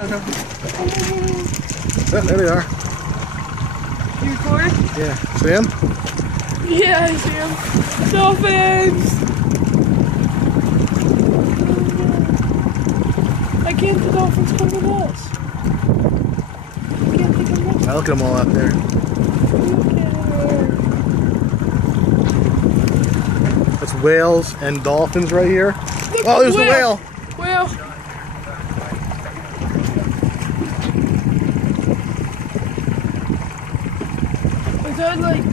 Oh, there they are. You recording? Yeah. See him? Yeah, I see him. Dolphins! Why can't the dolphins come with us? Why can't they come with us? Look at them all out there. That's whales and dolphins right here. Oh, there's the whale. Whale. Is that like,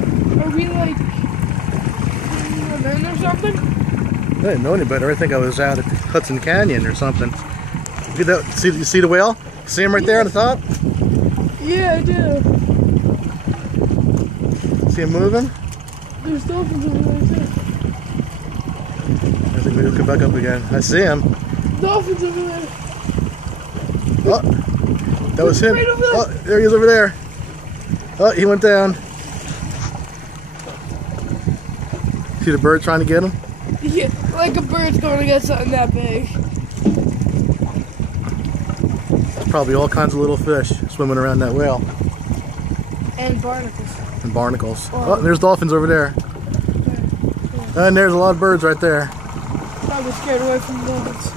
are we like in an event or something? I didn't know any better. I think I was out at Hudson Canyon or something. Look at that. You see the whale? See him right there on the top? Yeah, I do. See him moving? There's dolphins over there too. I think we'll come back up again. I see him. Dolphins over there. Oh, that was him. Right over there. Oh, there he is over there. Oh, he went down. See the bird trying to get him? Yeah, like a bird's going to get something that big. There's probably all kinds of little fish swimming around that whale. And barnacles. And barnacles. Oh, there's dolphins over there. And there's a lot of birds right there. I was scared away from the dolphins.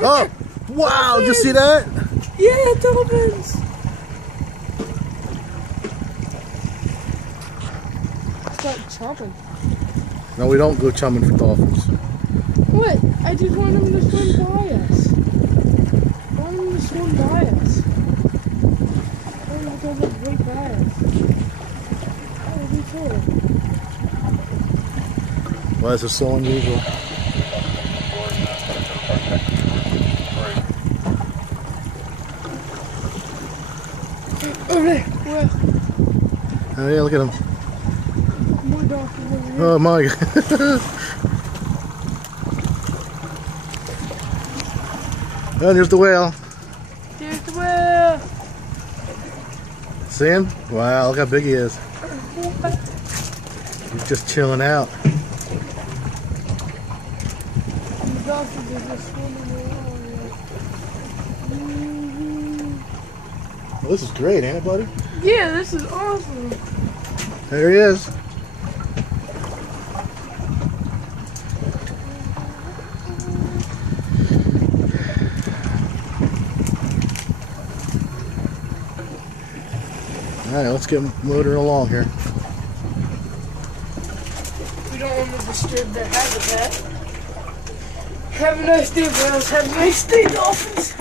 Oh, wow, did you see that? Yeah, dolphins. Start chomping. No, we don't go chumming for dolphins. What? I just want them to swim by us. I want them to swim by us. I want them to go right by us. That would be cool. Why is this so unusual? Over there. Well, Oh yeah, look at him. more dolphins over here. Oh my. Oh, there's the whale. There's the whale. See him? Wow, look how big he is. He's just chilling out. And the dolphins are just swimming along. Well, this is great, ain't it, buddy? Yeah, this is awesome. There he is. Alright, let's get motoring along here. We don't want to disturb their habitat. Have a nice day, whales. Have a nice day, dolphins.